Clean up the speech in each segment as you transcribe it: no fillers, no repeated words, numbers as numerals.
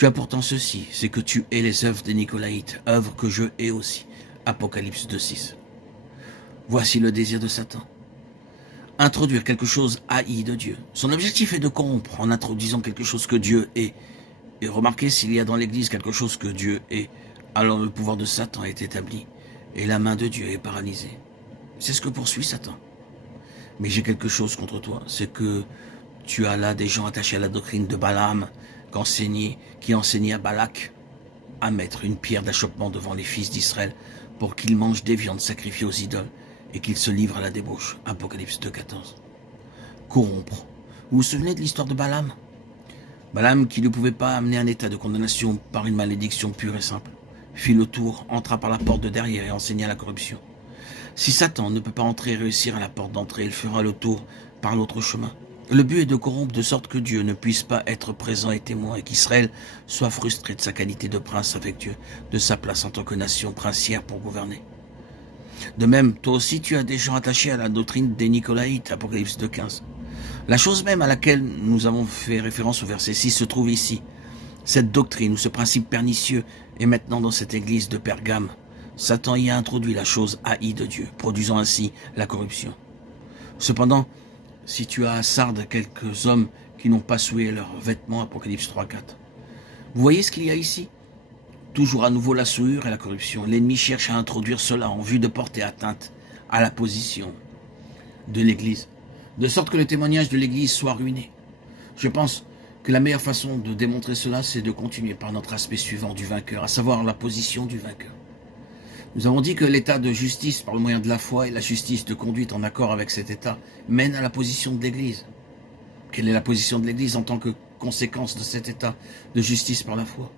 Tu as pourtant ceci, c'est que tu hais les œuvres des Nicolaïtes, œuvres que je hais aussi. Apocalypse 2,6. Voici le désir de Satan. Introduire quelque chose haï de Dieu. Son objectif est de corrompre en introduisant quelque chose que Dieu est. Et remarquez, s'il y a dans l'Église quelque chose que Dieu est, alors le pouvoir de Satan est établi et la main de Dieu est paralysée. C'est ce que poursuit Satan. Mais j'ai quelque chose contre toi, c'est que tu as là des gens attachés à la doctrine de Balaam qui enseignait à Balak à mettre une pierre d'achoppement devant les fils d'Israël pour qu'ils mangent des viandes sacrifiées aux idoles et qu'ils se livrent à la débauche. Apocalypse 2,14. Corrompre. Vous vous souvenez de l'histoire de Balaam? Balaam, qui ne pouvait pas amener un état de condamnation par une malédiction pure et simple, fit le tour, entra par la porte de derrière et enseigna la corruption. Si Satan ne peut pas entrer et réussir à la porte d'entrée, il fera le tour par l'autre chemin. Le but est de corrompre de sorte que Dieu ne puisse pas être présent et témoin et qu'Israël soit frustré de sa qualité de prince avec Dieu, de sa place en tant que nation princière pour gouverner. De même, toi aussi tu as des gens attachés à la doctrine des Nicolaïtes, Apocalypse 2,15. La chose même à laquelle nous avons fait référence au verset 6 se trouve ici. Cette doctrine ou ce principe pernicieux est maintenant dans cette église de Pergame. Satan y a introduit la chose haïe de Dieu, produisant ainsi la corruption. Cependant, si tu as à Sardes quelques hommes qui n'ont pas souillé leurs vêtements, Apocalypse 3,4. Vous voyez ce qu'il y a ici? Toujours à nouveau la souillure et la corruption. L'ennemi cherche à introduire cela en vue de porter atteinte à la position de l'Église, de sorte que le témoignage de l'Église soit ruiné. Je pense que la meilleure façon de démontrer cela, c'est de continuer par notre aspect suivant du vainqueur, à savoir la position du vainqueur. Nous avons dit que l'état de justice par le moyen de la foi et la justice de conduite en accord avec cet état mène à la position de l'Église. Quelle est la position de l'Église en tant que conséquence de cet état de justice par la foi?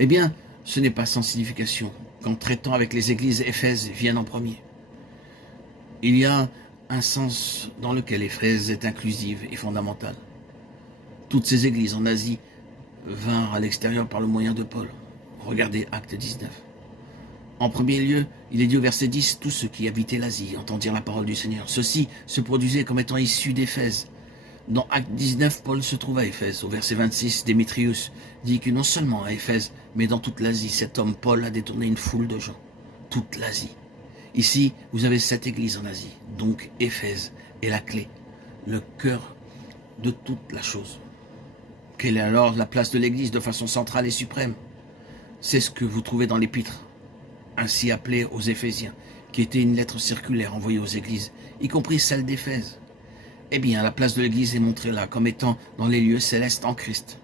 Eh bien, ce n'est pas sans signification qu'en traitant avec les églises, Éphèse vienne en premier. Il y a un sens dans lequel Éphèse est inclusive et fondamentale. Toutes ces églises en Asie vinrent à l'extérieur par le moyen de Paul. Regardez Acte 19. En premier lieu, il est dit au verset 10, tous ceux qui habitaient l'Asie entendirent la parole du Seigneur. Ceci se produisait comme étant issu d'Éphèse. Dans Acte 19, Paul se trouve à Éphèse. Au verset 26, Démétrius dit que non seulement à Éphèse, mais dans toute l'Asie, cet homme Paul a détourné une foule de gens. Toute l'Asie. Ici, vous avez 7 églises en Asie. Donc Éphèse est la clé, le cœur de toute la chose. Quelle est alors la place de l'église de façon centrale et suprême? C'est ce que vous trouvez dans l'épître, ainsi appelée aux Éphésiens, qui était une lettre circulaire envoyée aux églises, y compris celle d'Éphèse. Eh bien, la place de l'Église est montrée là, comme étant dans les lieux célestes en Christ.